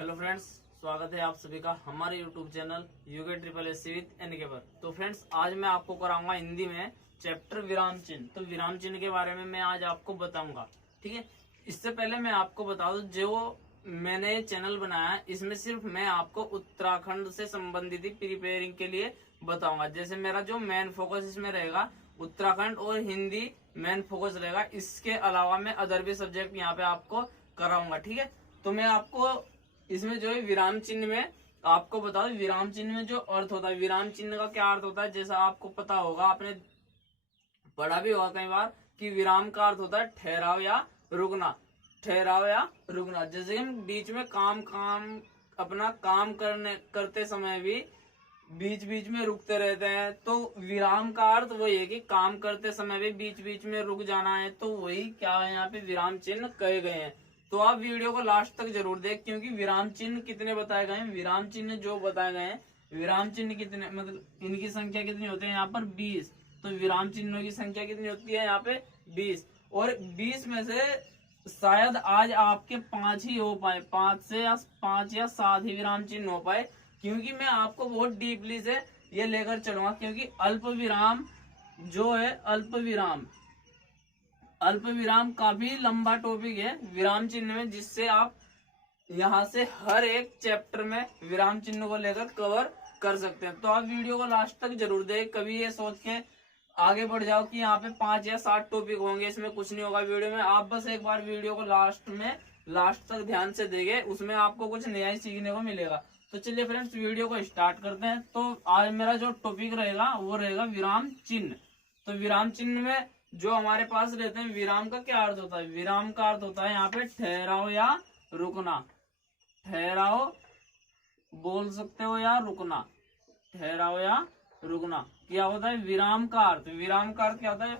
Hello friends, स्वागत है आप सभी का हमारे YouTube channel UK triple S with N K पर। तो फ्रेंड्स, आज मैं आपको कराऊंगा हिंदी में चैप्टर विराम चिन्ह। तो विराम चिन्ह के बारे में मैं आज आपको बताऊंगा, ठीक है। इससे पहले मैं आपको बता दूं, जो मैंने ये चैनल बनाया है इसमें सिर्फ मैं आपको उत्तराखंड से संबंधित ही प्रिपेयरिंग के लिए बताऊंगा। जैसे मेरा जो मेन फोकस इसमें रहेगा उत्तराखंड और हिंदी मेन फोकस रहेगा। इसके अलावा मैं अदर भी सब्जेक्ट यहाँ पे आपको कराऊंगा, ठीक है। तो मैं आपको इसमें जो है विराम चिन्ह में आपको बता दूं, विराम चिन्ह में जो अर्थ होता है, विराम चिन्ह का क्या अर्थ होता है। जैसा आपको पता होगा, आपने पढ़ा भी होगा कई बार कि विराम का अर्थ होता है ठहराव या रुकना। ठहराव या रुकना, जैसे हम बीच में अपना काम करते समय भी बीच बीच में रुकते रहते हैं, तो विराम का अर्थ वही है कि काम करते समय भी बीच बीच में रुक जाना है। तो वही क्या है, यहाँ पे विराम चिन्ह कहे गए हैं। तो आप वीडियो को लास्ट तक जरूर देख, क्योंकि विराम चिन्ह कितने बताए गए हैं, विराम चिन्ह जो बताए गए हैं, विराम चिन्ह कितने मतलब इनकी संख्या कितनी होती है यहाँ पर 20। तो विराम चिन्हों की संख्या कितनी होती है यहाँ पे 20। और 20 में से शायद आज आपके 5 ही हो पाए, 5 या 7 ही विराम चिन्ह हो पाए, क्योंकि मैं आपको बहुत डीपली से ये लेकर चलूंगा। क्योंकि अल्प विराम जो है, अल्प विराम काफी लंबा टॉपिक है विराम चिन्ह में, जिससे आप यहाँ से हर एक चैप्टर में विराम चिन्ह को लेकर कवर कर सकते हैं। तो आप वीडियो को लास्ट तक जरूर देख, कभी ये सोच के आगे बढ़ जाओ कि यहाँ पे 5 या 7 टॉपिक होंगे, इसमें कुछ नहीं होगा वीडियो में। आप बस एक बार वीडियो को लास्ट तक ध्यान से देखें, उसमें आपको कुछ नया ही सीखने को मिलेगा। तो चलिए फ्रेंड्स, वीडियो को स्टार्ट करते हैं। तो आज मेरा जो टॉपिक रहेगा वो रहेगा विराम चिन्ह। तो विराम चिन्ह में जो हमारे पास रहते हैं, विराम का क्या अर्थ होता है। विराम का अर्थ होता है यहाँ पे ठहराव या रुकना। ठहराव बोल सकते हो या रुकना, ठहराव या रुकना क्या होता है विराम का अर्थ। विराम का अर्थ क्या होता है,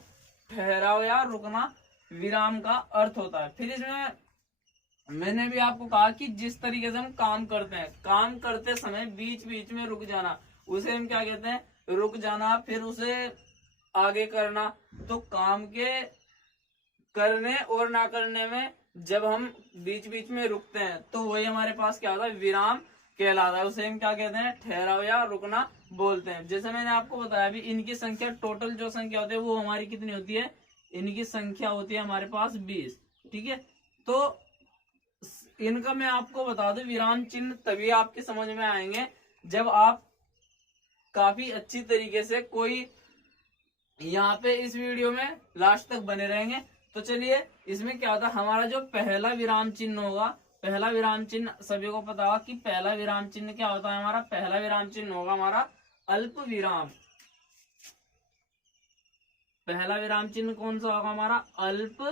ठहराव या रुकना विराम का अर्थ होता है। फिर इसमें मैंने भी आपको कहा कि जिस तरीके से हम काम करते हैं, काम करते समय बीच बीच में रुक जाना, उसे हम क्या कहते हैं, रुक जाना। फिर उसे आगे करना। तो काम के करने और ना करने में जब हम बीच बीच में रुकते हैं, तो वही हमारे पास क्या होता है, विराम कहलाता है। उसे हम क्या कहते हैं, ठहराव या रुकना बोलते हैं। जैसे मैंने आपको बताया अभी, इनकी संख्या टोटल जो संख्या होती है वो हमारी कितनी होती है, इनकी संख्या होती है हमारे पास 20, ठीक है। तो इनका मैं आपको बता दूं, विराम चिन्ह तभी आपके समझ में आएंगे जब आप काफी अच्छी तरीके से कोई यहाँ पे इस वीडियो में लास्ट तक बने रहेंगे। तो चलिए, इसमें क्या होता है, हमारा जो पहला विराम चिन्ह होगा, पहला विराम चिन्ह सभी को पता होगा कि पहला विराम चिन्ह क्या होता है। हमारा पहला विराम चिन्ह होगा हमारा अल्प विराम। पहला विराम चिन्ह कौन सा होगा हमारा, अल्प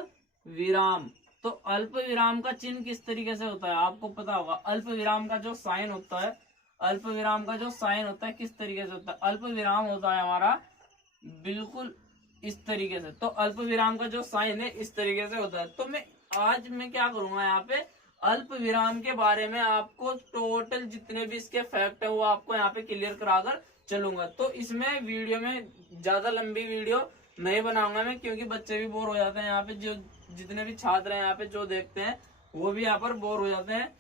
विराम। तो अल्प विराम का चिन्ह किस तरीके से होता है आपको पता होगा। अल्प विराम का जो साइन होता है, अल्प विराम का जो साइन होता है किस तरीके से होता है, अल्प विराम होता है हमारा बिल्कुल इस तरीके से। तो अल्प विराम का जो साइन है इस तरीके से होता है। तो आज मैं क्या करूंगा, यहाँ पे अल्प विराम के बारे में आपको टोटल जितने भी इसके फैक्ट है वो आपको यहाँ पे क्लियर कराकर चलूंगा। तो इसमें वीडियो में ज्यादा लंबी वीडियो नहीं बनाऊंगा मैं, क्योंकि बच्चे भी बोर हो जाते हैं यहाँ पे, जो जितने भी छात्र हैं यहाँ पे जो देखते हैं वो भी यहाँ पर बोर हो जाते हैं।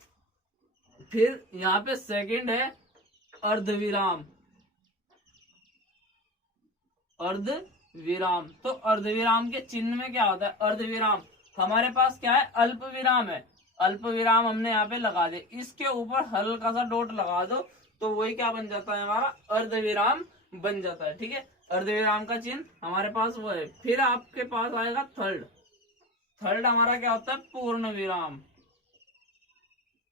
फिर यहाँ पे सेकंड है अर्धविराम। अर्धविराम, तो अर्धविराम के चिन्ह में क्या होता है, अर्धविराम हमारे पास क्या है, अल्प विराम है। अल्प विराम हमने यहाँ पे लगा दे, इसके ऊपर हल्का सा डॉट लगा दो, तो वही क्या बन जाता है, हमारा अर्धविराम बन जाता है, ठीक है। अर्धविराम का चिन्ह हमारे पास वो है। फिर आपके पास आएगा थर्ड हमारा क्या होता है, पूर्ण विराम।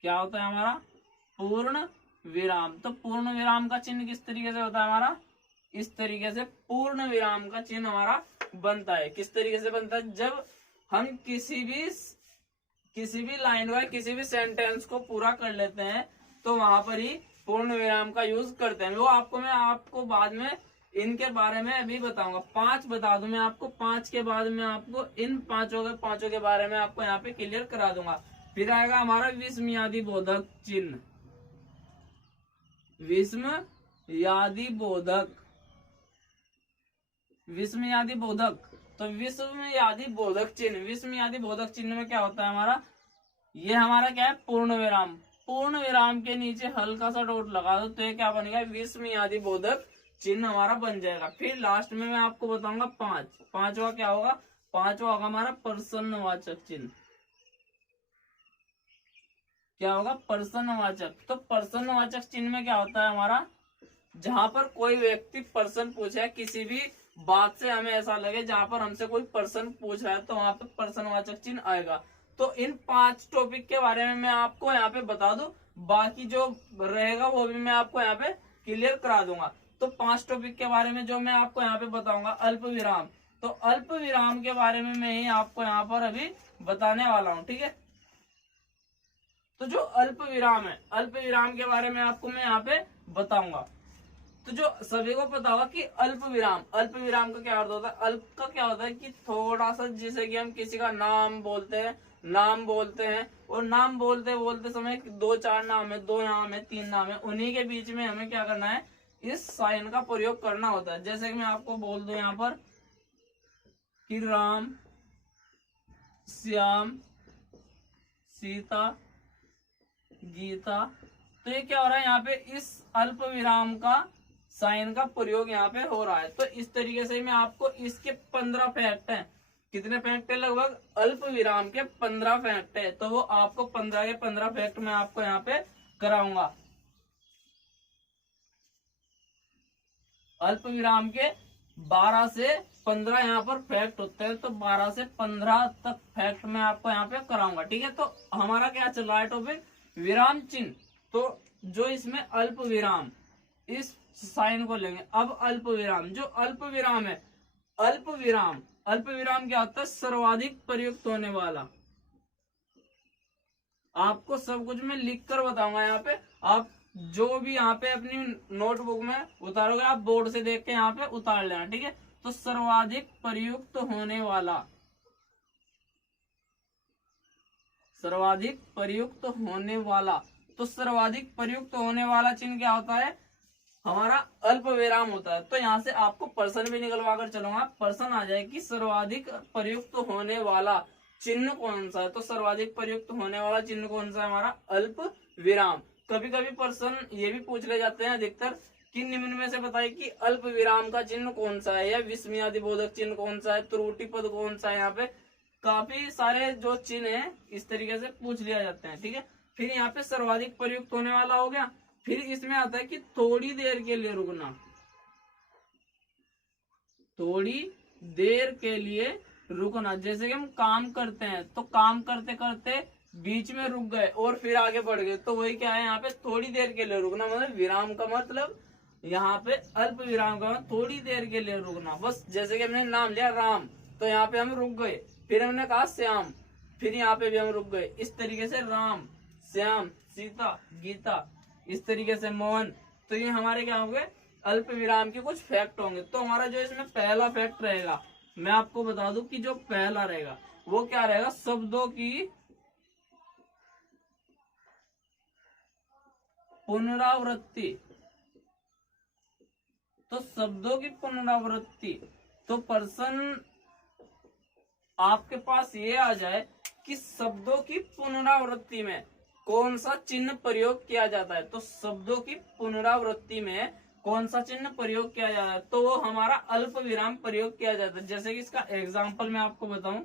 क्या होता है हमारा, पूर्ण विराम। तो पूर्ण विराम का चिन्ह किस तरीके से होता है हमारा, इस तरीके से पूर्ण विराम का चिन्ह हमारा बनता है। किस तरीके से बनता है, जब हम किसी भी लाइन का किसी भी सेंटेंस को पूरा कर लेते हैं, तो वहां पर ही पूर्ण विराम का यूज करते हैं। वो मैं आपको बाद में इनके बारे में अभी बताऊंगा। 5 बता दूं मैं आपको, 5 के बाद में आपको इन पांचों के बारे में आपको यहाँ पे क्लियर करा दूंगा। फिर आएगा हमारा विस्मयादि बोधक चिन्ह। विस्मयादि बोधक, विस्मयादि बोधक। तो विस्मयादि बोधक चिन्ह, विस्मयादि बोधक चिन्ह में क्या होता है हमारा, ये हमारा क्या है, पूर्ण विराम। पूर्ण विराम के नीचे हल्का सा डॉट लगा दो तो ये क्या बनेगा, विस्मयादि बोधक चिन्ह हमारा बन जाएगा। फिर लास्ट में मैं आपको बताऊंगा पांचवा क्या होगा, पांचवा होगा हमारा प्रसन्नवाचक चिन्ह। क्या होगा, प्रसन्नवाचक। तो प्रसन्नवाचक चिन्ह में क्या होता है हमारा, जहां पर कोई व्यक्ति प्रश्न पूछे, किसी भी बात से हमें ऐसा लगे जहां पर हमसे कोई प्रश्न पूछ रहा है तो वहां पे प्रश्नवाचक चिन्ह आएगा। तो इन 5 टॉपिक के बारे में मैं आपको यहाँ पे बता दूं, बाकी जो रहेगा वो भी मैं आपको यहाँ पे क्लियर करा दूंगा। तो 5 टॉपिक के बारे में जो मैं आपको यहाँ पे बताऊंगा, अल्प विराम। तो अल्प विराम के बारे में मैं ही आपको यहाँ पर अभी बताने वाला हूँ, ठीक है। तो जो अल्प विराम है, अल्प विराम के बारे में आपको मैं यहाँ पे बताऊंगा। तो जो सभी को पता होगा कि अल्प विराम का क्या अर्थ होता है। अल्प का क्या होता है कि थोड़ा सा, जैसे कि हम किसी का नाम बोलते हैं और नाम बोलते समय 2-4 नाम है, 2 नाम है, 3 नाम है, उन्हीं के बीच में हमें क्या करना है, इस साइन का प्रयोग करना होता है। जैसे कि मैं आपको बोल दूं यहाँ पर कि राम, श्याम, सीता, गीता। तो ये क्या हो रहा है, यहाँ पे इस अल्प विराम का साइन का प्रयोग यहाँ पे हो रहा है। तो इस तरीके से मैं आपको इसके 15 फैक्ट हैं। कितने फैक्ट है, लगभग अल्प विराम के 15 फैक्ट है। तो वो आपको 15 के 15 फैक्ट मैं आपको यहाँ पे कराऊंगा। अल्प विराम के 12 से 15 यहाँ पर फैक्ट होते हैं। तो 12 से 15 तक फैक्ट मैं आपको यहाँ पे कराऊंगा, ठीक है। तो हमारा क्या चल रहा है टॉपिक, विराम चिन्ह। तो जो इसमें अल्प विराम, इस साइन को लेंगे। अब अल्प विराम, जो अल्प विराम है, अल्प विराम क्या होता है, सर्वाधिक प्रयुक्त होने वाला। आपको सब कुछ मैं लिख कर बताऊंगा यहाँ पे, आप जो भी यहाँ पे अपनी नोटबुक में उतारोगे, आप बोर्ड से देख के यहाँ पे उतार लेना, ठीक है। तो सर्वाधिक प्रयुक्त होने वाला, सर्वाधिक प्रयुक्त होने वाला। तो सर्वाधिक प्रयुक्त होने वाला चिन्ह क्या होता है, हमारा अल्प विराम होता है। तो यहाँ से आपको पर्सन भी निकलवा कर चलूंगा, पर्सन आ जाए कि सर्वाधिक प्रयुक्त होने वाला चिन्ह कौन सा है। तो सर्वाधिक प्रयुक्त होने वाला चिन्ह कौन सा है, हमारा अल्प विराम। कभी कभी पर्सन ये भी पूछ ले जाते हैं अधिकतर कि निम्न में से बताइए कि अल्प विराम का चिन्ह कौन सा है, या विस्मयादि बोधक चिन्ह कौन सा है, त्रुटि पद कौन सा है। यहाँ पे काफी सारे जो चिन्ह है इस तरीके से पूछ लिया जाते हैं, ठीक है। फिर यहाँ पे सर्वाधिक प्रयुक्त होने वाला हो गया। फिर इसमें आता है कि थोड़ी देर के लिए रुकना, थोड़ी देर के लिए रुकना। जैसे कि हम काम करते हैं तो काम करते करते बीच में रुक गए और फिर आगे बढ़ गए, तो वही क्या है, यहाँ पे थोड़ी देर के लिए रुकना। मतलब विराम का मतलब यहाँ पे अल्प विराम का मतलब थोड़ी देर के लिए रुकना। बस जैसे कि हमने नाम लिया राम, तो यहाँ पे हम रुक गए। फिर हमने कहा श्याम, फिर यहाँ पे भी हम रुक गए। इस तरीके से राम, श्याम, सीता, गीता, इस तरीके से मोहन। तो ये हमारे क्या होंगे, अल्प विराम के कुछ फैक्ट होंगे। तो हमारा जो इसमें पहला फैक्ट रहेगा, मैं आपको बता दूं कि जो पहला रहेगा वो क्या रहेगा, शब्दों की पुनरावृत्ति। तो शब्दों की पुनरावृत्ति, तो पर्सन आपके पास ये आ जाए कि शब्दों की पुनरावृत्ति में कौन सा चिन्ह प्रयोग किया जाता है। तो शब्दों की पुनरावृत्ति में कौन सा चिन्ह प्रयोग किया जाता है, तो वो हमारा अल्प विराम प्रयोग किया जाता है। जैसे कि इसका एग्जाम्पल मैं आपको बताऊं,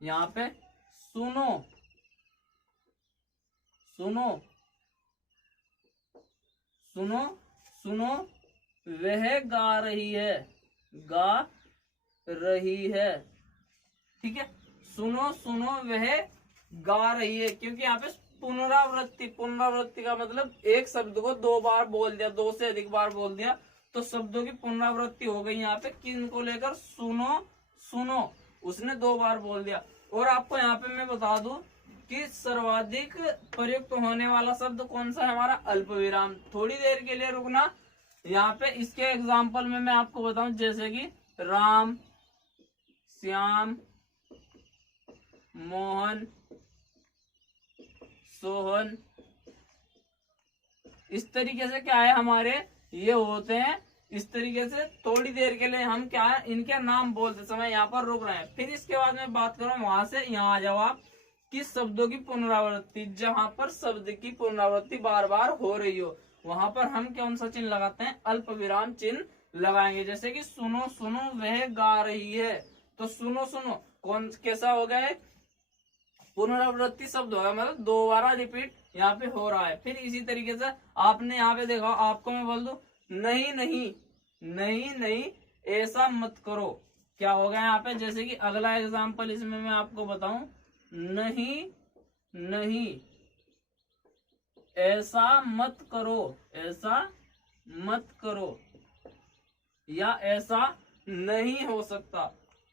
यहाँ पे सुनो, सुनो, सुनो, सुनो, वह गा रही है, गा रही है, ठीक है। सुनो, सुनो, वह गा रही है, क्योंकि यहाँ पे पुनरावृत्ति, पुनरावृत्ति का मतलब एक शब्द को 2 बार बोल दिया, 2 से अधिक बार बोल दिया, तो शब्दों की पुनरावृत्ति हो गई। यहाँ पे किन को लेकर, सुनो, सुनो, उसने 2 बार बोल दिया। और आपको यहाँ पे मैं बता दूं कि सर्वाधिक प्रयुक्त होने वाला शब्द कौन सा है, हमारा अल्प विराम, थोड़ी देर के लिए रुकना। यहाँ पे इसके एग्जाम्पल में मैं आपको बताऊं, जैसे कि राम, श्याम, मोहन, सोहन, इस तरीके से क्या है हमारे ये होते हैं इस तरीके से थोड़ी देर के लिए हम क्या है, इनके नाम बोलते समय यहाँ पर रुक रहे हैं। फिर इसके बाद में बात करूं, वहां से यहाँ आ जाओ आप कि शब्दों की पुनरावृत्ति, जहां पर शब्द की पुनरावृत्ति बार बार हो रही हो, वहां पर हम कौन सा चिन्ह लगाते हैं, अल्प विराम चिन्ह लगाएंगे। जैसे कि सुनो सुनो वह गा रही है, तो सुनो सुनो कौन कैसा हो गया है, पुनरावृत्ति शब्द होगा, मतलब दोबारा रिपीट यहाँ पे हो रहा है। फिर इसी तरीके से आपने यहाँ पे देखा, आपको मैं बोल दूं नहीं नहीं नहीं नहीं ऐसा मत करो, क्या होगा यहाँ पे, जैसे कि अगला एग्जाम्पल इसमें मैं आपको बताऊं, नहीं नहीं ऐसा मत करो, ऐसा मत करो, या ऐसा नहीं हो सकता।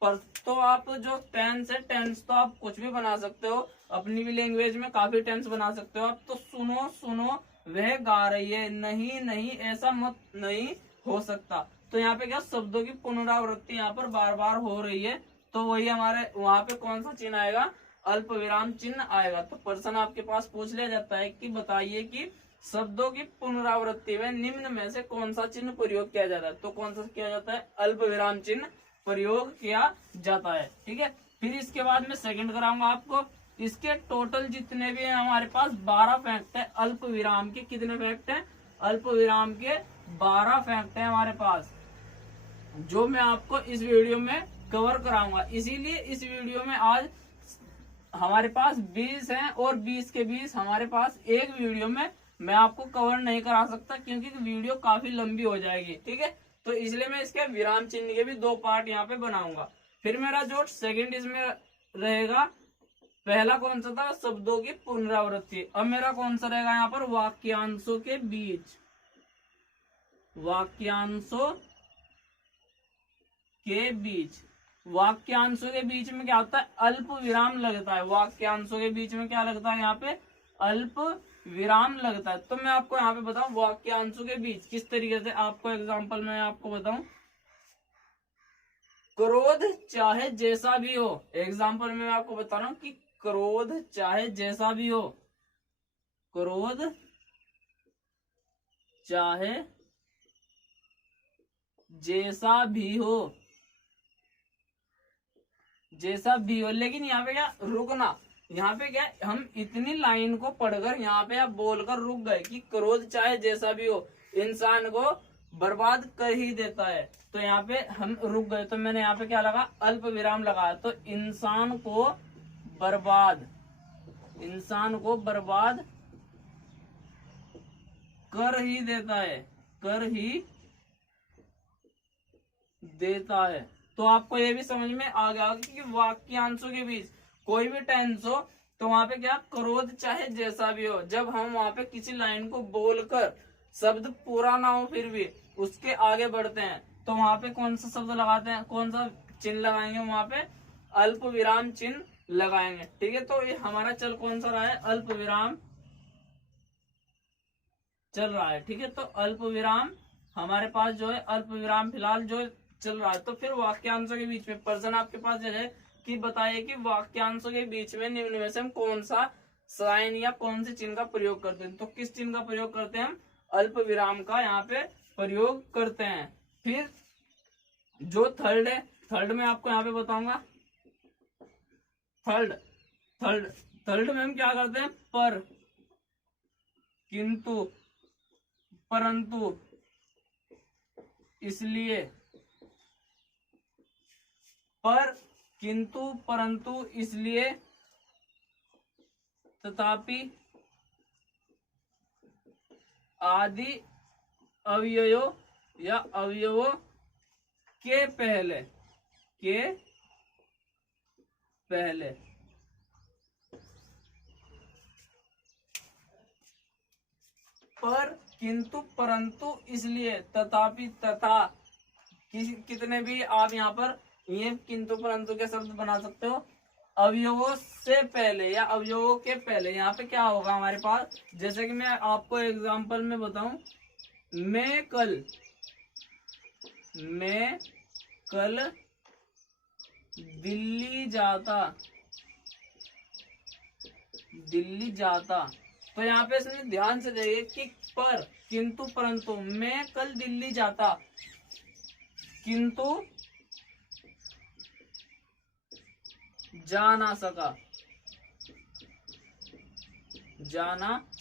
पर तो आप जो टेंस है, टेंस तो आप कुछ भी बना सकते हो, अपनी भी लैंग्वेज में काफी टेंस बना सकते हो आप। तो सुनो सुनो वह गा रही है, नहीं नहीं ऐसा मत नहीं हो सकता। तो यहाँ पे क्या शब्दों की पुनरावृत्ति यहाँ पर बार बार हो रही है, तो वही हमारे वहां पे कौन सा चिन्ह आएगा, अल्प विराम चिन्ह आएगा। तो प्रश्न आपके पास पूछ लिया जाता है कि बताइए कि शब्दों की पुनरावृत्ति में निम्न में से कौन सा चिन्ह प्रयोग किया जाता है, तो कौन सा किया जाता है, अल्प विराम चिन्ह प्रयोग किया जाता है। ठीक है, फिर इसके बाद में सेकंड कराऊंगा आपको, इसके टोटल जितने भी हैं हमारे पास 12 फैक्ट है अल्प विराम के। कितने फैक्ट हैं, अल्प विराम के 12 फैक्ट है हमारे पास, जो मैं आपको इस वीडियो में कवर कराऊंगा। इसीलिए इस वीडियो में आज हमारे पास 20 हैं और 20 के 20 हमारे पास एक वीडियो में मैं आपको कवर नहीं करा सकता, क्योंकि वीडियो काफी लंबी हो जाएगी। ठीक है, तो इसलिए मैं इसके विराम चिन्ह के भी 2 पार्ट यहाँ पे बनाऊंगा। फिर मेरा जो सेकंड इसमें रहेगा, पहला कौन सा था, शब्दों की पुनरावृत्ति। अब मेरा कौन सा रहेगा यहाँ पर, वाक्यांशों के बीच, वाक्यांशों के बीच। वाक्यांशों के बीच में क्या होता है, अल्प विराम लगता है। वाक्यांशों के बीच में क्या लगता है, यहाँ पे अल्प विराम लगता है। तो मैं आपको यहाँ पे बताऊं वाक्यांशों के बीच किस तरीके से, आपको एग्जांपल में आपको बताऊं, क्रोध चाहे जैसा भी हो, एग्जांपल में मैं आपको बता रहा हूं कि क्रोध चाहे जैसा भी हो, क्रोध चाहे जैसा भी हो, जैसा भी हो। लेकिन यहाँ पे क्या रुकना, यहाँ पे क्या हम इतनी लाइन को पढ़कर यहाँ पे आप बोलकर रुक गए कि क्रोध चाहे जैसा भी हो इंसान को बर्बाद कर ही देता है, तो यहाँ पे हम रुक गए। तो मैंने यहाँ पे क्या लगा, अल्प विराम लगाया। तो इंसान को बर्बाद, इंसान को बर्बाद कर ही देता है, कर ही देता है। तो आपको ये भी समझ में आ गया कि वाक्यांशों के बीच कोई भी टेंस हो तो वहां पे क्या, क्रोध चाहे जैसा भी हो, जब हम वहां पे किसी लाइन को बोलकर शब्द पूरा ना हो फिर भी उसके आगे बढ़ते हैं, तो वहां पे कौन सा शब्द लगाते हैं, कौन सा चिन्ह लगाएंगे, वहां पे अल्प विराम चिन्ह लगाएंगे। ठीक है, तो ये हमारा चल कौन सा रहा है, अल्प विराम चल रहा है। ठीक है, तो अल्प विराम हमारे पास जो है, अल्प विराम फिलहाल जो चल रहा है। तो फिर वाक्यांशों के बीच में प्रश्न आपके पास है कि बताइए कि वाक्यांशों के बीच में निम्न में से हम कौन सा साइन या कौन से चिन्ह का प्रयोग करते हैं, तो किस चिन्ह का प्रयोग करते हैं हम, अल्प विराम का यहाँ पे प्रयोग करते हैं। फिर जो थर्ड है, थर्ड में आपको यहाँ पे बताऊंगा, थर्ड थर्ड थर्ड में हम क्या करते हैं, पर, किंतु, परंतु, इसलिए, पर, किंतु, परंतु, इसलिए, तथापि, आदि अवयवों या अवयवों के पहले, के पहले। पर, किंतु, परंतु, इसलिए, तथापि, तथा, कितने भी आप यहाँ पर ये किंतु परंतु के शब्द बना सकते हो। अवयवों से पहले या अवयवों के पहले यहाँ पे क्या होगा हमारे पास, जैसे कि मैं आपको एग्जांपल में बताऊं, मैं कल दिल्ली जाता, तो यहाँ पे इसमें ध्यान से देखिए कि पर किंतु परंतु मैं कल दिल्ली जाता, किंतु जा ना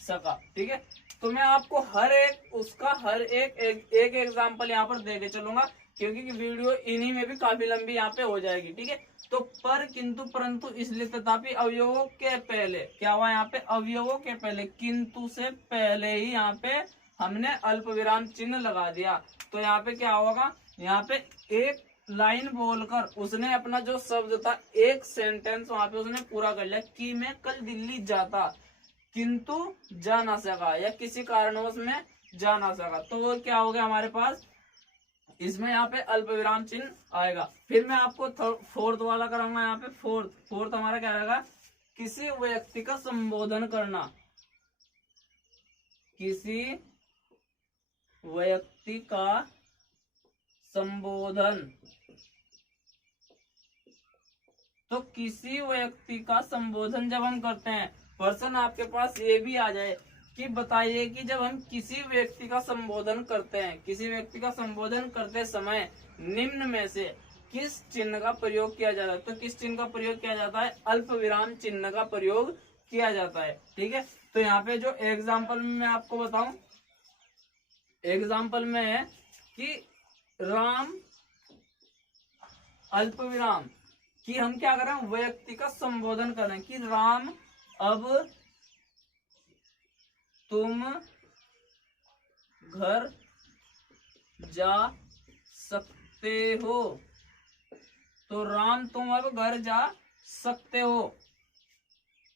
सका, ठीक है। तो मैं आपको हर एक उसका हर एक एग्जाम्पल यहाँ पर देके चलूंगा, क्योंकि वीडियो इन्हीं में भी काफी लंबी यहाँ पे हो जाएगी, ठीक है। तो पर किंतु परंतु इसलिए तथापि अवयवों के पहले क्या हुआ, यहाँ पे अवयवों के पहले किंतु से पहले ही यहाँ पे हमने अल्प विराम चिन्ह लगा दिया। तो यहाँ पे क्या होगा, यहाँ पे एक लाइन बोलकर उसने अपना जो शब्द था, एक सेंटेंस वहां पे उसने पूरा कर लिया कि मैं कल दिल्ली जाता किंतु जा ना सका, या किसी कारणवश में जा ना सका। तो वो क्या हो गया हमारे पास, इसमें यहाँ पे अल्प विराम चिन्ह आएगा। फिर मैं आपको फोर्थ वाला कराऊंगा। यहाँ पे फोर्थ हमारा क्या रहेगा, किसी व्यक्ति का संबोधन करना, किसी व्यक्ति का संबोधन। तो किसी व्यक्ति का संबोधन जब हम करते हैं, पर्सन आपके पास ये भी आ जाए कि बताइए कि जब हम किसी व्यक्ति का संबोधन करते हैं, किसी व्यक्ति का संबोधन करते समय निम्न में से किस चिन्ह का प्रयोग किया जाता है। तो किस चिन्ह का प्रयोग किया जाता है, अल्प विराम चिन्ह का प्रयोग किया जाता है, ठीक है। तो यहाँ पे जो एग्जाम्पल में मैं आपको बताऊं, एग्जाम्पल में है कि राम अल्प विराम, कि हम क्या करें, व्यक्ति का संबोधन करें कि राम अब तुम घर जा सकते हो। तो राम तुम अब घर जा सकते हो,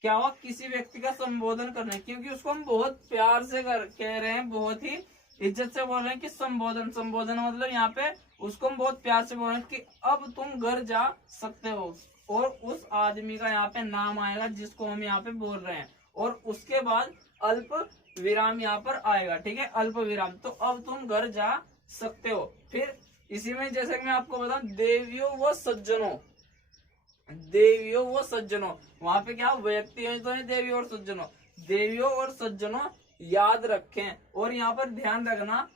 क्या हुआ, किसी व्यक्ति का संबोधन करना, क्योंकि उसको हम बहुत प्यार से कह रहे हैं, बहुत ही इज्जत से बोल रहे हैं कि संबोधन मतलब यहाँ पे उसको हम बहुत प्यार से बोल रहे हैं कि अब तुम घर जा सकते हो, और उस आदमी का यहाँ पे नाम आएगा जिसको हम यहाँ पे बोल रहे हैं, और उसके बाद अल्प विराम यहाँ पर आएगा, ठीक है, अल्प विराम। तो अब तुम घर जा सकते हो। फिर इसी में जैसे मैं आपको बताऊं, देवियों व सज्जनों, वहां पे क्या व्यक्ति है तो है देवियों और सज्जनों, देवियों और सज्जनों याद रखें। और यहाँ पर ध्यान रखना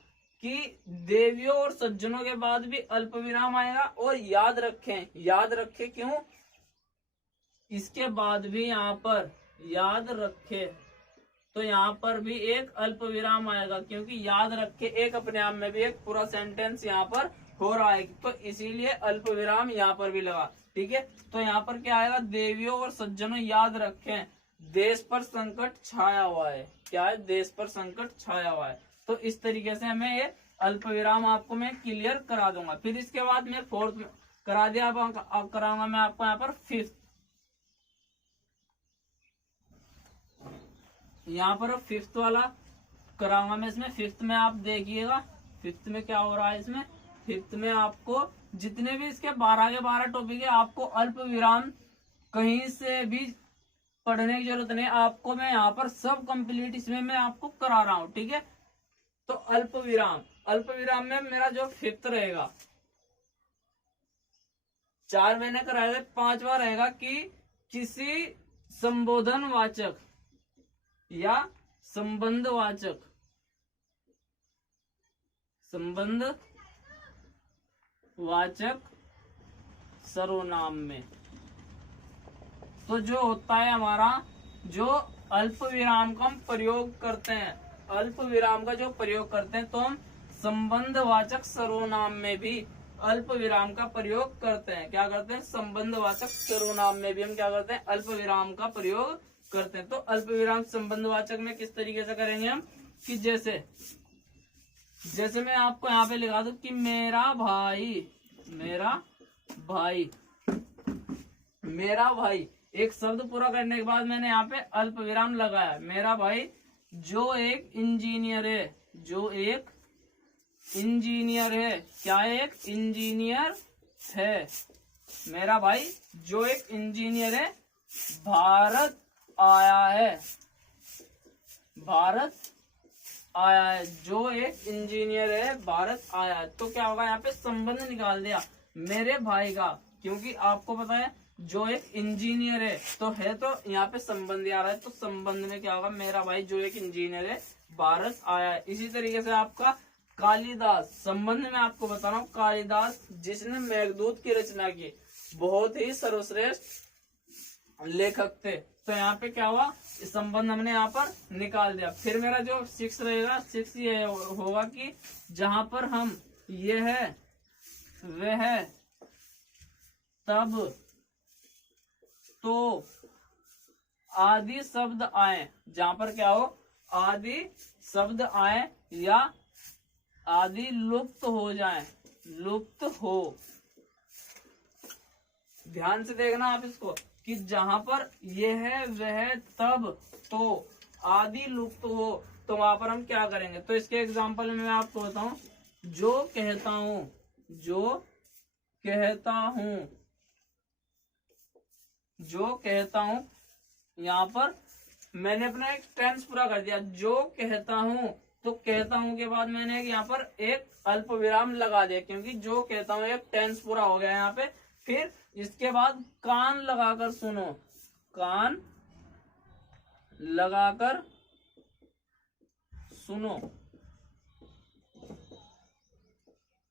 कि देवियों और सज्जनों के बाद भी अल्प विराम आएगा, और याद रखें क्यों, इसके बाद भी यहाँ पर याद रखे, तो यहाँ पर भी एक अल्प विराम आएगा, क्योंकि याद रखे एक अपने आप में भी एक पूरा सेंटेंस यहाँ पर हो रहा है, तो इसीलिए अल्प विराम यहाँ पर भी लगा, ठीक है। तो यहाँ पर क्या आएगा, देवियों और सज्जनों याद रखें देश पर संकट छाया हुआ है, क्या है, देश पर संकट छाया हुआ है। तो इस तरीके से हमें ये अल्प विराम आपको मैं क्लियर करा दूंगा। फिर इसके बाद मैं फोर्थ करा दिया, अब कराऊंगा मैं आपको यहाँ पर फिफ्थ। यहाँ पर फिफ्थ वाला कराऊंगा मैं, इसमें फिफ्थ में आप देखिएगा, फिफ्थ में क्या हो रहा है, इसमें फिफ्थ में आपको जितने भी इसके 12 के 12 टॉपिक है, आपको अल्प विराम कहीं से भी पढ़ने की जरूरत नहीं, आपको मैं यहाँ पर सब कंप्लीट इसमें मैं आपको करा रहा हूँ, ठीक है। तो अल्प विराम में मेरा जो फिफ्थ रहेगा, 4 मैंने कराया, 5वां रहेगा कि किसी संबोधन वाचक या संबंध वाचक सर्वनाम में। तो जो होता है हमारा, जो अल्प विराम का हम प्रयोग करते हैं, अल्प विराम का जो प्रयोग करते हैं, तो हम संबंधवाचक सर्वनाम में भी अल्प विराम का प्रयोग करते हैं। क्या करते हैं, संबंधवाचक सर्वनाम में भी हम क्या करते हैं, अल्प विराम का प्रयोग करते हैं। तो अल्प विराम संबंधवाचक में किस तरीके से करेंगे हम, कि जैसे मैं आपको यहाँ पे लिखा दूं कि मेरा भाई, एक शब्द पूरा करने के बाद मैंने यहाँ पे अल्प विराम लगाया, मेरा भाई जो एक इंजीनियर है, क्या एक इंजीनियर है, मेरा भाई जो एक इंजीनियर है, भारत आया है, जो एक इंजीनियर है, भारत आया है। तो क्या होगा, यहाँ पे संबंध निकाल दिया मेरे भाई का, क्योंकि आपको पता है जो एक इंजीनियर है, तो यहाँ पे संबंध आ रहा है, तो संबंध में क्या होगा, मेरा भाई जो एक इंजीनियर है, बारस आया है। इसी तरीके से आपका कालिदास संबंध में आपको बता रहा हूँ, कालिदास जिसने मेघदूत की रचना की, बहुत ही सर्वश्रेष्ठ लेखक थे। तो यहाँ पे क्या हुआ, इस संबंध हमने यहाँ पर निकाल दिया। फिर मेरा जो 6 रहेगा, 6 ये होगा कि जहां पर हम ये है वह तब तो आदि शब्द आए, जहां पर क्या हो, आदि शब्द आए या आदि लुप्त हो जाए, लुप्त हो। ध्यान से देखना आप इसको कि जहां पर यह है वह तब तो आदि लुप्त हो, तो वहां पर हम क्या करेंगे। तो इसके एग्जाम्पल में मैं आपको बताऊं, जो कहता हूं, जो कहता हूं, जो कहता हूं, यहां पर मैंने अपना एक टेंस पूरा कर दिया। जो कहता हूं, तो कहता हूं के बाद मैंने यहाँ पर एक अल्प विराम लगा दिया, क्योंकि जो कहता हूं एक टेंस पूरा हो गया यहाँ पे। फिर इसके बाद कान लगाकर सुनो, कान लगाकर सुनो,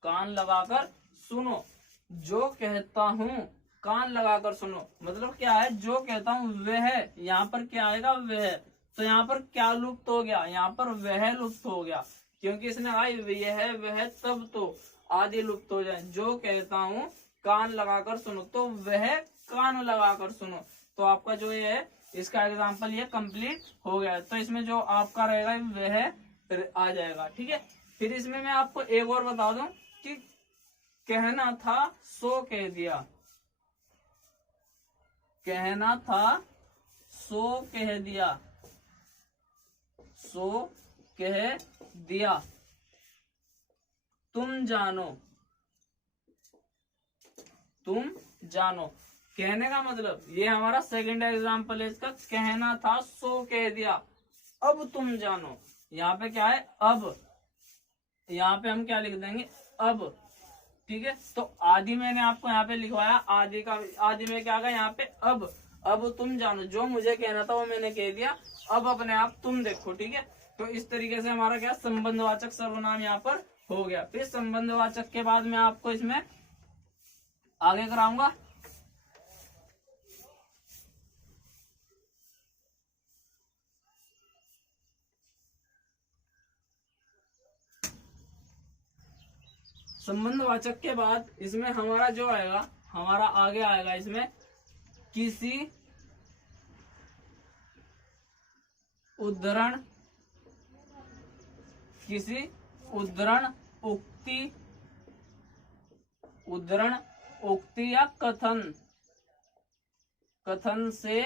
कान लगाकर सुनो। जो कहता हूं कान लगाकर सुनो, मतलब क्या है, जो कहता हूं वह, यहाँ पर क्या आएगा, वह। तो यहाँ पर क्या लुप्त हो गया, यहाँ पर वह लुप्त हो गया, क्योंकि इसने आई यह वह तब तो आदि लुप्त हो जाए। जो कहता हूं कान लगाकर सुनो, तो वह कान लगाकर सुनो। तो आपका जो ये है, इसका एग्जाम्पल ये कंप्लीट हो गया। तो इसमें जो आपका रहेगा वह आ जाएगा, ठीक है। फिर इसमें मैं आपको एक और बता दूं कि कहना था सो कह दिया, कहना था सो कह दिया, सो कह दिया। तुम जानो, तुम जानो। कहने का मतलब ये हमारा सेकंड एग्जाम्पल है इसका, कहना था सो कह दिया, अब तुम जानो। यहाँ पे क्या है, अब, यहाँ पे हम क्या लिख देंगे, अब, ठीक है। तो आदि मैंने आपको यहाँ पे लिखवाया, आदि का आदि में क्या आएगा यहाँ पे, अब तुम जानो। जो मुझे कहना था वो मैंने कह दिया, अब अपने आप तुम देखो, ठीक है। तो इस तरीके से हमारा क्या संबंधवाचक सर्वनाम यहाँ पर हो गया। फिर संबंधवाचक के बाद मैं आपको इसमें आगे कराऊंगा। संबंधवाचक के बाद इसमें हमारा जो आएगा, हमारा आगे आएगा इसमें किसी उद्धरण, किसी उद्धरण उक्ति, उद्धरण उक्ति या कथन, कथन से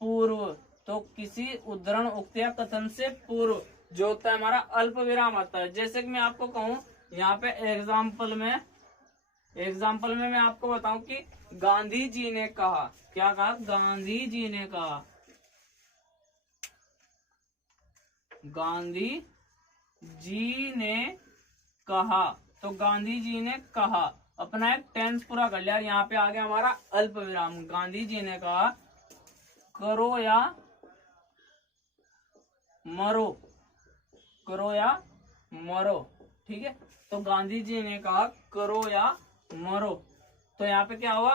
पूर्व। तो किसी उद्धरण उक्ति या कथन से पूर्व जो होता है हमारा अल्प विराम आता है। जैसे कि मैं आपको कहूं यहाँ पे एग्जाम्पल में मैं आपको बताऊं कि गांधी जी ने कहा, क्या कहा, गांधी जी ने कहा, गांधी जी ने कहा। तो गांधी जी ने कहा, अपना एक टेंस पूरा कर लिया। यहाँ पे आ गया हमारा अल्प विराम। गांधी जी ने कहा करो या मरो, करो या मरो, ठीक है। तो गांधी जी ने कहा करो या मरो। तो यहाँ पे क्या हुआ,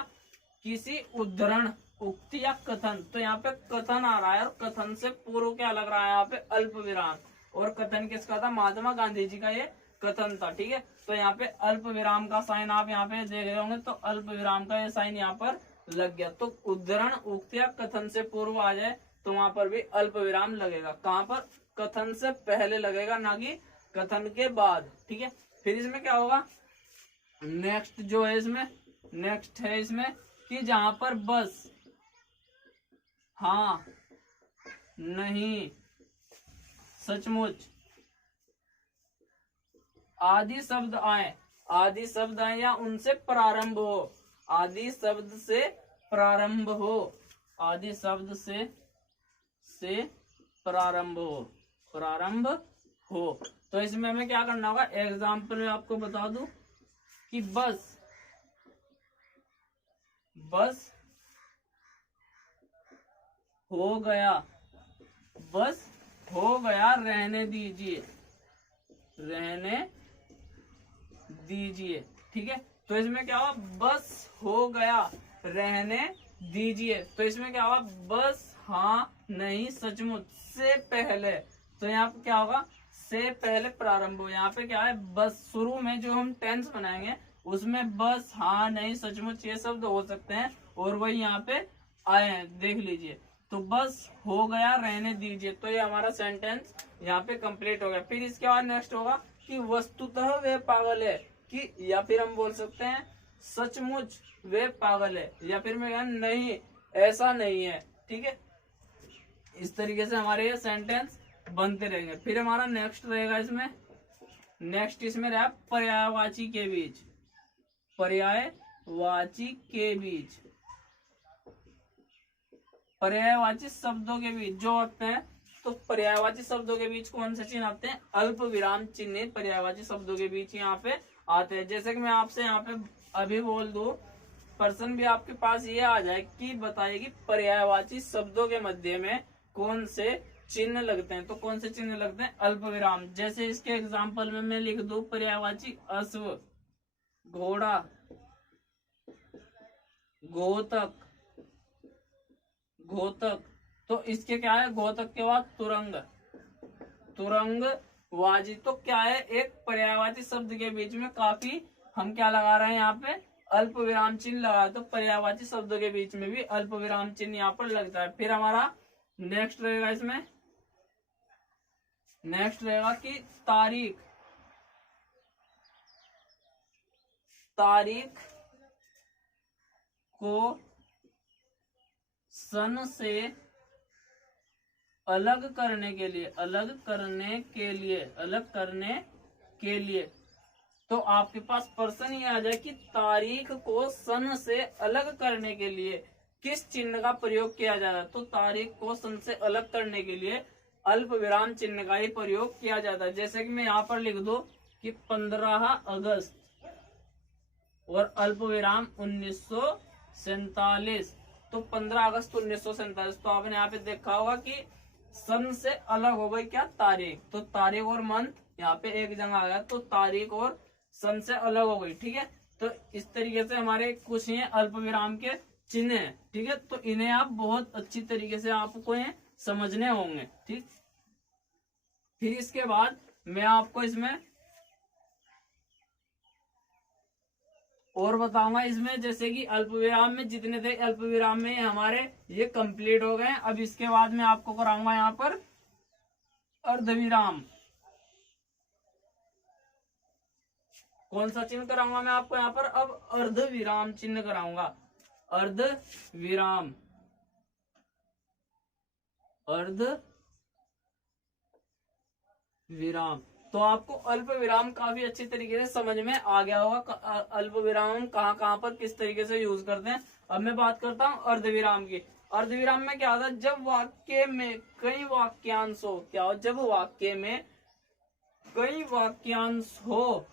किसी उद्धरण उक्ति या कथन। तो यहाँ पे कथन आ रहा है और कथन से पूर्व क्या लग रहा है यहाँ पे, अल्प विराम। और कथन किसका था, महात्मा गांधी जी का ये कथन था, ठीक है। तो यहाँ पे अल्प विराम का साइन आप यहाँ पे देख रहे होंगे, तो अल्प विराम का ये साइन यहाँ पर लग गया। तो उद्धरण उक्ति या कथन से पूर्व आ जाए तो वहां पर भी अल्प विराम लगेगा। कहाँ पर, कथन से पहले लगेगा, ना कि कथन के बाद, ठीक है। फिर इसमें क्या होगा, नेक्स्ट जो है इसमें, नेक्स्ट है इसमें कि जहां पर बस, हाँ, नहीं, सचमुच आदि शब्द आए, आदि शब्द आए या उनसे प्रारंभ हो, आदि शब्द से प्रारंभ हो, आदि शब्द से प्रारंभ हो, प्रारंभ हो। तो इसमें हमें क्या करना होगा, एग्जाम्पल में आपको बता दूं कि बस, बस हो गया, बस हो गया रहने दीजिए, रहने दीजिए। ठीक है, तो इसमें क्या हुआ, बस हो गया रहने दीजिए। तो इसमें क्या हुआ, बस हाँ नहीं सचमुच से पहले। तो यहाँ पे क्या होगा, से पहले प्रारंभ हो। यहाँ पे क्या है, बस शुरू में जो हम टेंस बनाएंगे उसमें बस हाँ नहीं सचमुच ये शब्द हो सकते हैं, और वही यहाँ पे आए हैं, देख लीजिए। तो बस हो गया रहने दीजिए, तो ये हमारा सेंटेंस यहाँ पे कंप्लीट हो गया। फिर इसके बाद नेक्स्ट होगा कि वस्तुतः वे पागल है, कि या फिर हम बोल सकते हैं सचमुच वे पागल है, या फिर मैं कहूँ नहीं ऐसा नहीं है। ठीक है, इस तरीके से हमारे ये सेंटेंस बनते रहेंगे। फिर हमारा नेक्स्ट रहेगा इसमें, नेक्स्ट इसमें रहा पर्यायवाची के बीच, पर्यायवाची के बीच, पर्यायवाची शब्दों के बीच जो होते हैं। तो पर्यायवाची शब्दों के बीच कौन से चिन्ह आते हैं, अल्प विराम चिन्ह पर्यायवाची शब्दों के बीच यहाँ पे आते हैं। जैसे कि मैं आपसे यहाँ पे अभी बोल दूं, पर्सन भी आपके पास ये आ जाए कि बताइए कि पर्यायवाची शब्दों के मध्य में कौन से चिन्ह लगते हैं, तो कौन से चिन्ह लगते हैं, अल्प विराम। जैसे इसके एग्जाम्पल में मैं लिख दूं पर्यायवाची अश्व, घोड़ा, घोतक, घोतक। तो इसके क्या है, घोतक के बाद तुरंग, तुरंग वाजी। तो क्या है, एक पर्यायवाची शब्द के बीच में काफी हम क्या लगा रहे हैं यहाँ पे, अल्प विराम चिन्ह लगा। तो पर्यायवाची शब्दों के बीच में भी अल्प विराम चिन्ह यहाँ पर लगता है। फिर हमारा नेक्स्ट रहेगा इसमें, नेक्स्ट रहेगा कि तारीख, तारीख को सन से अलग करने के लिए, अलग करने के लिए, अलग करने के लिए। तो आपके पास पर्सन ये आ जाए कि तारीख को सन से अलग करने के लिए किस चिन्ह का प्रयोग किया जाता है। तो तारीख को सन से अलग करने के लिए अल्प विराम चिन्ह का ही प्रयोग किया जाता है। जैसे कि मैं यहाँ पर लिख दो कि 15 अगस्त और अल्प विराम 1947। तो 15 अगस्त 1947। तो आपने यहाँ पे देखा होगा कि सन से अलग हो गई क्या, तारीख। तो तारीख और मंथ यहाँ पे एक जगह आ गया, तो तारीख और सन से अलग हो गई। ठीक है, तो इस तरीके से हमारे कुछ ये अल्प विराम के चिन्ह हैं। ठीक है, तो इन्हें आप बहुत अच्छी तरीके से आपको ये समझने होंगे। ठीक, फिर इसके बाद मैं आपको इसमें और बताऊंगा इसमें, जैसे कि अल्प विराम में जितने थे अल्प विराम में हमारे ये कंप्लीट हो गए। अब इसके बाद मैं आपको कराऊंगा यहाँ पर अर्धविराम। कौन सा चिन्ह कराऊंगा मैं आपको यहाँ पर, अब अर्धविराम चिन्ह कराऊंगा। अर्धविराम, अर्धविराम। तो आपको अल्प विराम काफी अच्छी तरीके से समझ में आ गया होगा, अल्प विराम कहाँ कहाँ पर किस तरीके से यूज करते हैं। अब मैं बात करता हूँ अर्धविराम की। अर्धविराम में क्या होता है, जब वाक्य में कई वाक्यांश हो, क्या हो, जब वाक्य में कई वाक्यांश हो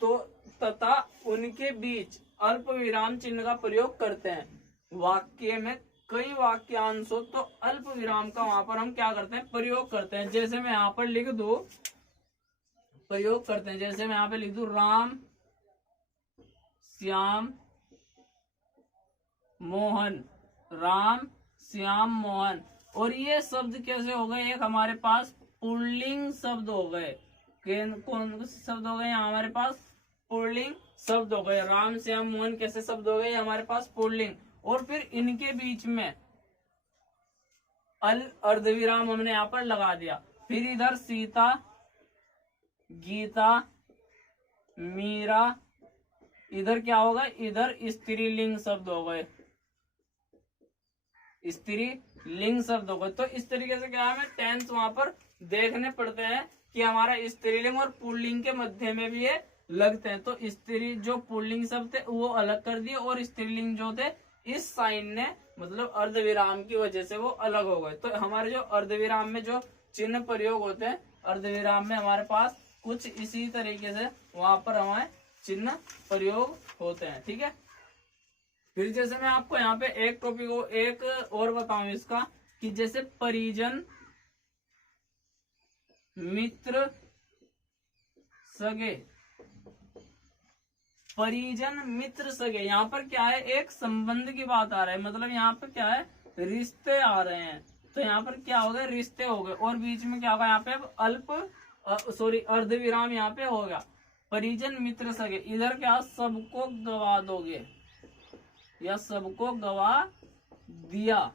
तो तथा उनके बीच अल्प विराम चिन्ह का प्रयोग करते हैं। वाक्य में कई वाक्यांश हो तो अल्प विराम का वहां पर हम क्या करते हैं, प्रयोग करते हैं। जैसे मैं यहाँ पर लिख दूं, प्रयोग करते हैं, जैसे मैं यहाँ पे लिख दूं राम श्याम मोहन, राम श्याम मोहन। और ये शब्द कैसे हो गए, एक हमारे पास पुल्लिंग शब्द हो गए। कौन से शब्द हो गए हमारे पास, पुल्लिंग शब्द हो गए। राम श्याम मोहन कैसे शब्द हो गए हमारे पास, पुल्लिंग। और फिर इनके बीच में अर्धविराम हमने यहाँ पर लगा दिया। फिर इधर सीता, गीता, मीरा, इधर क्या होगा, इधर स्त्रीलिंग शब्द हो गए, स्त्रीलिंग शब्द हो गए। तो इस तरीके से क्या हमें टेंस वहां पर देखने पड़ते हैं कि हमारा स्त्रीलिंग और पुल्लिंग के मध्य में भी ये लगते हैं। तो स्त्री जो पुल्लिंग शब्द थे वो अलग कर दिए, और स्त्रीलिंग जो थे इस साइन ने मतलब अर्धविराम की वजह से वो अलग हो गए। तो हमारे जो अर्धविराम में जो चिन्ह प्रयोग होते हैं, अर्धविराम में हमारे पास कुछ इसी तरीके से वहां पर हमारे चिन्ह प्रयोग होते हैं। ठीक है, फिर जैसे मैं आपको यहाँ पे एक टॉपिक एक और बताऊं इसका, कि जैसे परिजन मित्र सगे, परिजन मित्र सगे। यहाँ पर क्या है, एक संबंध की बात आ रहा है, मतलब यहाँ पर क्या है, रिश्ते आ रहे हैं। तो यहाँ पर क्या हो गए, रिश्ते हो गए, और बीच में क्या होगा, यहाँ पे अब अर्ध विराम यहाँ पे हो गया। परिजन मित्र सगे, इधर क्या, सबको गवा दोगे या सबको गवा दिया।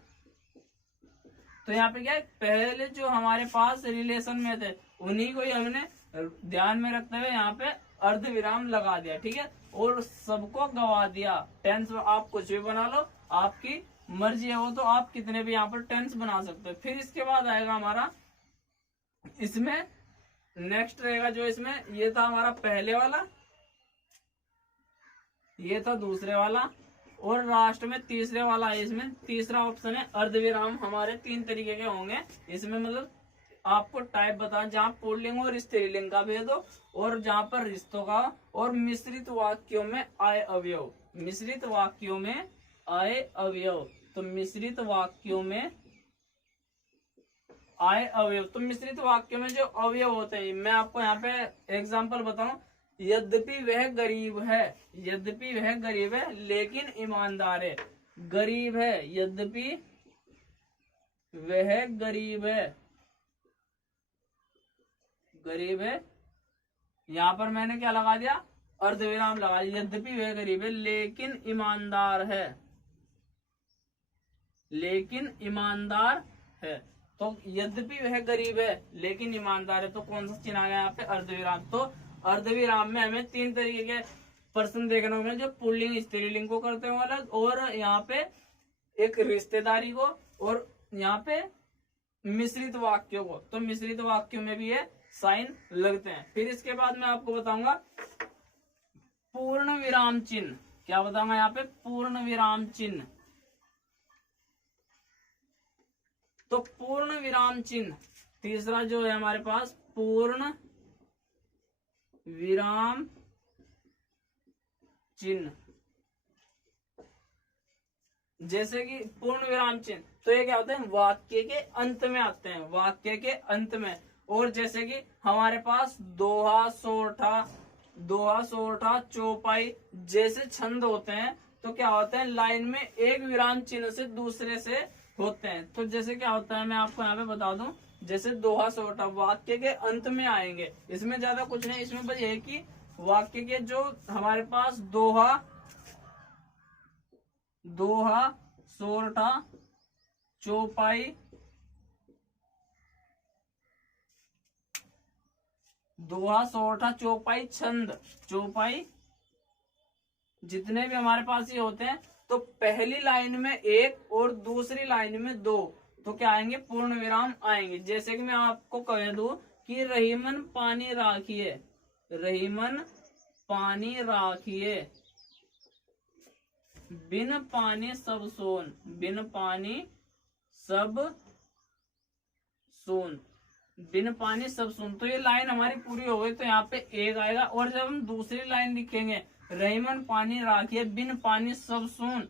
तो यहाँ पे क्या है, पहले जो हमारे पास रिलेशन में थे उन्हीं को ही हमने ध्यान में रखते हुए यहाँ पे अर्ध विराम लगा दिया, ठीक है। और सबको गवा दिया, टेंस आप कुछ भी बना लो, आपकी मर्जी है, वो तो आप कितने भी यहाँ पर टेंस बना सकते हो। फिर इसके बाद आएगा हमारा, इसमें नेक्स्ट रहेगा जो इसमें, ये था हमारा पहले वाला, ये था दूसरे वाला, और लास्ट में तीसरे वाला है। इसमें तीसरा ऑप्शन है अर्धविराम। हमारे 3 तरीके के होंगे इसमें, मतलब आपको टाइप बता, जहाँ पुल्लिंग और स्त्रीलिंग का भेद हो, और जहाँ पर रिश्तों का, और मिश्रित वाक्यों में आए अवयव, मिश्रित वाक्यों में आए अवयव। तो मिश्रित वाक्यों में आए अवयव, तो मिश्रित वाक्यों में जो अवयव होते हैं, मैं आपको यहाँ पे एग्जांपल बताऊं, यद्यपि वह गरीब है, यद्यपि वह गरीब है लेकिन ईमानदार है। गरीब है, यद्यपि वह गरीब है, गरीब है, यहाँ पर मैंने क्या लगा दिया, अर्धविराम लगा दिया। यद्यपि वह गरीब है लेकिन ईमानदार है, लेकिन ईमानदार है। तो यद्यपि वह गरीब है लेकिन ईमानदार है, तो कौन सा चिन्ह आ गया यहाँ पे, अर्धविराम। तो अर्धविराम में हमें 3 तरीके के प्रश्न देखने को मिले, जो पुल्लिंग स्त्रीलिंग को करते हैं अलग, और यहाँ पे एक रिश्तेदारी को, और यहाँ पे मिश्रित वाक्यों को। तो मिश्रित वाक्यों में भी ये साइन लगते हैं। फिर इसके बाद मैं आपको बताऊंगा पूर्ण विराम चिन्ह। क्या बताऊंगा यहाँ पे, पूर्ण विराम चिन्ह। तो पूर्ण विराम चिन्ह तीसरा जो है हमारे पास, पूर्ण विराम चिन्ह। जैसे कि पूर्ण विराम चिन्ह, तो ये क्या होते हैं, वाक्य के अंत में आते हैं, वाक्य के अंत में। और जैसे कि हमारे पास दोहा, सोरठा, चौपाई जैसे छंद होते हैं, तो क्या होते हैं, लाइन में एक विराम चिन्ह से दूसरे से होते हैं। तो जैसे क्या होता है, मैं आपको यहाँ पे बता दूं, जैसे दोहा, सोरठा वाक्य के अंत में आएंगे, इसमें ज्यादा कुछ नहीं, इसमें बस ये कि वाक्य के जो हमारे पास दोहा, सोरठा, चौपाई, दोहा, सोरठा, चौपाई, छंद, चौपाई जितने भी हमारे पास ये होते हैं, तो पहली लाइन में 1 और दूसरी लाइन में 2, तो क्या आएंगे, पूर्ण विराम आएंगे। जैसे कि मैं आपको कह दूं कि रहीमन पानी राखिए, रहीमन पानी राखिए, बिन पानी सब सोन, बिन पानी सब सोन, बिन पानी सब सुन। तो ये लाइन हमारी पूरी हो गई, तो यहाँ पे 1 आएगा। और जब हम दूसरी लाइन लिखेंगे, रहीमन पानी राखिए, बिन पानी सब सुन,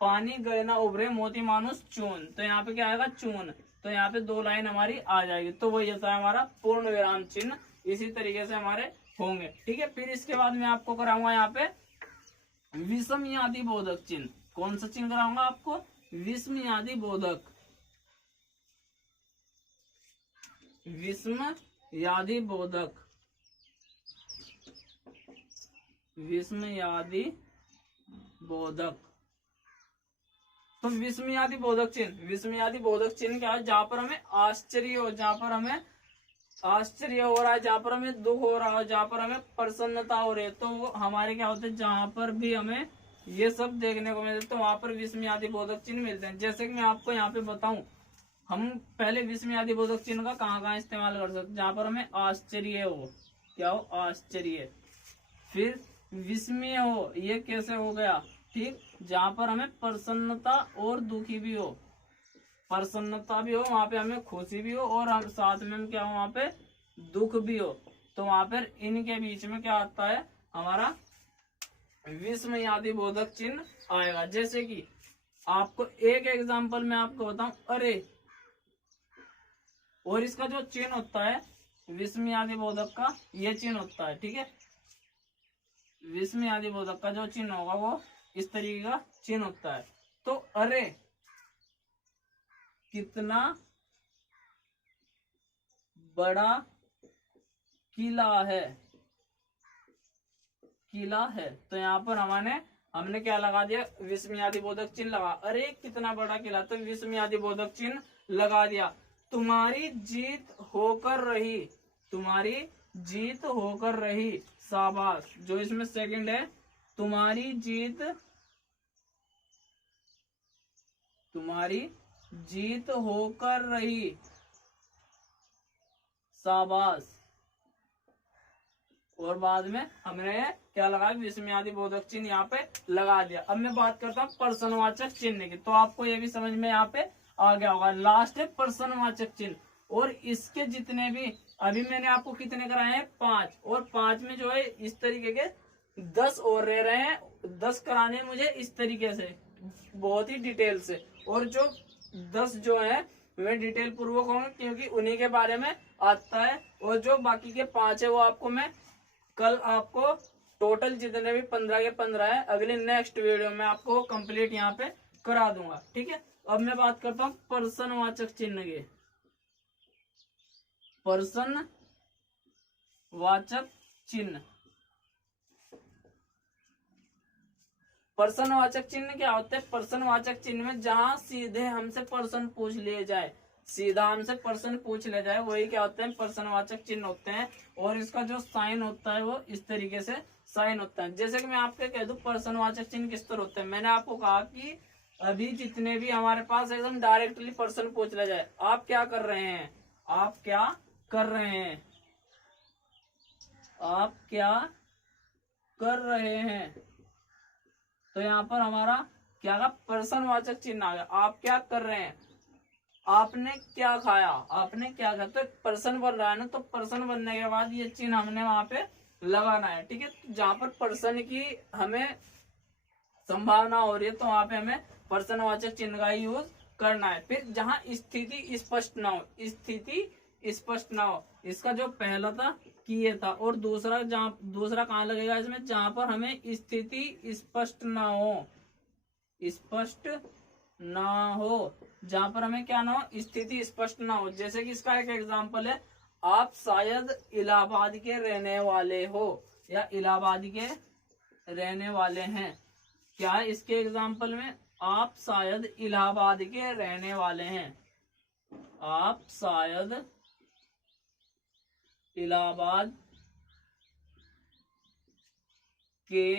पानी गए ना उभरे, मोती मानुस चून, तो यहाँ पे क्या आएगा, चून। तो यहाँ पे 2 लाइन हमारी आ जाएगी। तो वही होता है हमारा पूर्ण विराम चिन्ह। इसी तरीके से हमारे होंगे, ठीक है। फिर इसके बाद मैं आपको कराऊंगा यहाँ पे विषमयादि बोधक चिन्ह। कौन सा चिन्ह कराऊंगा आपको, विषमयादि बोधक, विषमयादि बोधक, विषमयादि बोधक। तो विषमयादि बोधक चिन्ह, विषमयादि बोधक चिन्ह क्या है, जहां पर हमें आश्चर्य हो, जहां पर हमें आश्चर्य हो रहा है, जहां पर हमें दुख हो रहा है, जहां पर हमें प्रसन्नता हो रही है, तो वो हमारे क्या होते हैं, जहां पर भी हमें ये सब देखने को मिलते, तो वहां पर विषमयादि बोधक चिन्ह मिलते हैं। जैसे कि मैं आपको यहाँ पे बताऊं, हम पहले विषमयादि बोधक चिन्ह का कहाँ इस्तेमाल कर सकते हैं, जहां पर हमें आश्चर्य हो, क्या हो, आश्चर्य। फिर विस्मय हो, ये कैसे हो गया, ठीक, जहां पर हमें प्रसन्नता और दुखी भी हो, प्रसन्नता भी हो, वहां पे हमें खुशी भी हो, और हम साथ में हम क्या हो, वहां पे दुख भी हो, तो वहां पर इनके बीच में क्या आता है, हमारा विषमयादि बोधक चिन्ह आएगा। जैसे कि आपको एक एग्जांपल मैं आपको बताऊं, अरे, और इसका जो चिन्ह होता है विस्मयादि बोधक का ये चिन्ह होता है। ठीक है, विस्मयादि बोधक का जो चिन्ह होगा वो इस तरीके का चिन्ह होता है। तो अरे कितना बड़ा किला है, किला है, तो यहाँ पर हमने क्या लगा दिया, विस्मयादि बोधक चिन्ह लगा। अरे कितना बड़ा किला, तो विस्मयादि बोधक चिन्ह लगा दिया। तुम्हारी जीत होकर रही, तुम्हारी जीत होकर रही, शाबाश। जो इसमें सेकंड है, तुम्हारी जीत, तुम्हारी जीत होकर रही, शाबाश। और बाद में हमने क्या लगाया, विस्मयादि बोधक चिन्ह यहाँ पे लगा दिया। अब मैं बात करता हूँ प्रश्नवाचक चिन्ह की, तो आपको ये भी समझ में यहाँ पे आ गया होगा। लास्ट है प्रश्नवाचक चिन्ह, और इसके जितने भी अभी मैंने आपको कितने कराए हैं, 5, और 5 में जो है इस तरीके के 10 और रह रहे हैं। 10 कराने हैं मुझे इस तरीके से, बहुत ही डिटेल से, और जो 10 जो है वे डिटेल पूर्वक होंगे क्योंकि उन्हीं के बारे में आता है। और जो बाकी के 5 है वो आपको मैं कल आपको टोटल जितने भी 15 के 15 है अगले नेक्स्ट वीडियो में आपको कंप्लीट यहाँ पे करा दूंगा। ठीक है, अब मैं बात करता हूँ प्रश्नवाचक चिन्ह के। प्रश्नवाचक चिन्ह, प्रश्नवाचक चिन्ह क्या होते हैं, प्रश्नवाचक चिन्ह में जहां सीधे हमसे प्रश्न पूछ लिए जाए, सीधा हमसे प्रश्न पूछ ले जाए, वही क्या होते हैं, प्रश्नवाचक चिन्ह होते हैं। और इसका जो साइन होता है वो इस तरीके से साइन होता है। जैसे कि मैं आपको कह दूं प्रश्नवाचक चिन्ह किस तरह होते हैं, मैंने आपको कहा कि अभी जितने भी हमारे पास एकदम डायरेक्टली प्रश्न पूछ ले जाए, आप क्या कर रहे हैं, आप क्या कर रहे हैं, आप क्या कर रहे हैं, तो यहाँ पर हमारा क्या का प्रश्नवाचक चिन्ह आ गया। आप क्या कर रहे हैं, आपने क्या खाया, आपने क्या खाया, तो प्रश्न बन रहा है ना, तो प्रश्न बनने के बाद ये चिन्ह हमने वहां पे लगाना है। ठीक है, तो जहां पर प्रश्न की हमें संभावना हो रही है तो वहां पे हमें प्रश्नवाचक चिन्ह का ही यूज करना है। फिर जहां स्थिति स्पष्ट ना हो, स्थिति स्पष्ट ना हो, इसका जो पहला था किए था, और दूसरा दूसरा कहाँ लगेगा इसमें, जहां पर हमें स्थिति स्पष्ट ना हो, स्पष्ट ना हो, जहां पर हमें क्या ना हो, स्थिति स्पष्ट ना हो। जैसे कि इसका एक एग्जांपल है, आप शायद इलाहाबाद के रहने वाले हो या इलाहाबाद के रहने वाले हैं। क्या है इसके एग्जांपल में, आप शायद इलाहाबाद के रहने वाले हैं, आप शायद इलाहाबाद के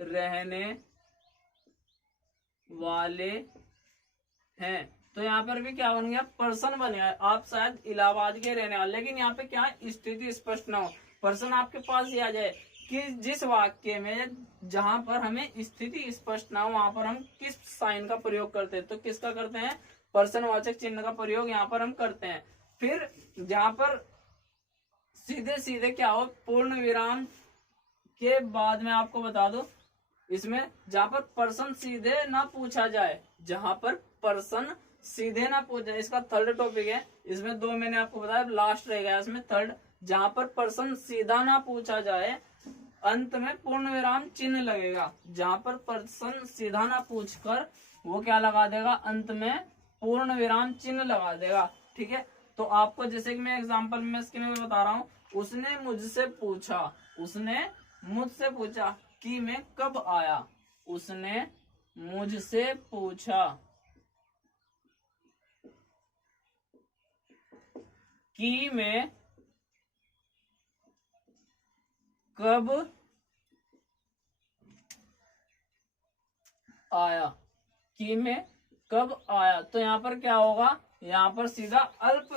रहने वाले हैं। तो यहाँ पर भी क्या बन गया, पर्सन बन गया, आप शायद इलाहाबाद के रहने वाले। लेकिन यहाँ पे क्या है, स्थिति स्पष्ट ना हो, पर्सन आपके पास ही आ जाए कि जिस वाक्य में जहां पर हमें स्थिति स्पष्ट ना हो वहां पर हम किस साइन का प्रयोग करते हैं, तो किसका करते हैं, प्रश्नवाचक चिन्ह का प्रयोग यहाँ पर हम करते हैं। फिर जहां पर सीधे सीधे क्या हो, पूर्ण विराम के बाद में आपको बता दो, इसमें जहां पर प्रश्न सीधे ना पूछा जाए, जहां पर प्रश्न सीधे ना पूछा, इसका थर्ड टॉपिक है, इसमें 2 मैंने आपको बताया, लास्ट रहेगा इसमें थर्ड। जहां पर प्रश्न सीधा ना पूछा जाए अंत में पूर्ण विराम चिन्ह लगेगा, जहां पर प्रश्न सीधा ना पूछकर वो क्या लगा देगा, अंत में पूर्ण विराम चिन्ह लगा देगा। ठीक है, तो आपको जैसे कि मैं एग्जांपल में इसके में बता रहा हूँ, उसने मुझसे पूछा, उसने मुझसे पूछा कि मैं कब आया, उसने मुझसे पूछा कि मैं कब आया, कि मैं कब आया, तो यहाँ पर क्या होगा, यहाँ पर सीधा अल्प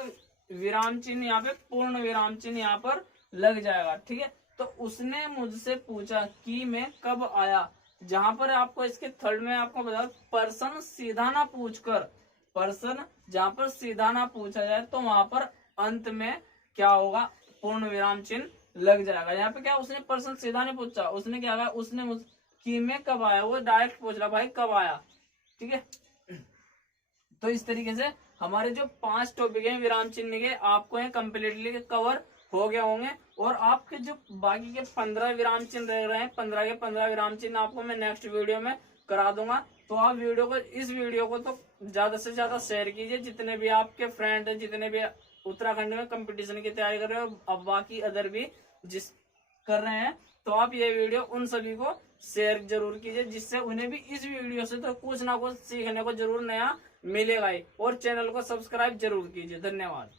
विराम चिन्ह, यहाँ पे पूर्ण विराम चिन्ह यहाँ पर लग जाएगा। ठीक है, तो उसने मुझसे पूछा कि मैं कब आया, जहां पर आपको इसके थर्ड में आपको बता, पर्सन सीधा ना पूछकर, पर्सन जहां पर सीधा ना पूछा जाए तो वहां पर अंत में क्या होगा, पूर्ण विराम चिन्ह लग जाएगा। यहाँ पे क्या, उसने पर्सन सीधा नहीं पूछा, उसने क्या कहा, उसने मुझ कि मैं कब आया, वो डायरेक्ट पूछ रहा भाई कब आया। ठीक है, तो इस तरीके से हमारे जो 5 टॉपिक हैं विराम चिन्ह के, आपको ये कम्प्लीटली कवर हो गए होंगे। और आपके जो बाकी के 15 विराम चिन्ह रह रहे हैं, 15 के 15 विराम चिन्ह आपको मैं नेक्स्ट वीडियो में करा दूंगा। तो आप इस वीडियो को तो ज्यादा से ज्यादा शेयर कीजिए, जितने भी आपके फ्रेंड हैं, जितने भी उत्तराखंड में कंपटीशन की तैयारी कर रहे हो, अब बाकी अदर भी जिस कर रहे हैं, तो आप ये वीडियो उन सभी को शेयर जरूर कीजिए, जिससे उन्हें भी इस वीडियो से तो कुछ ना कुछ सीखने को जरूर नया मिलेगा ही। और चैनल को सब्सक्राइब जरूर कीजिए। धन्यवाद।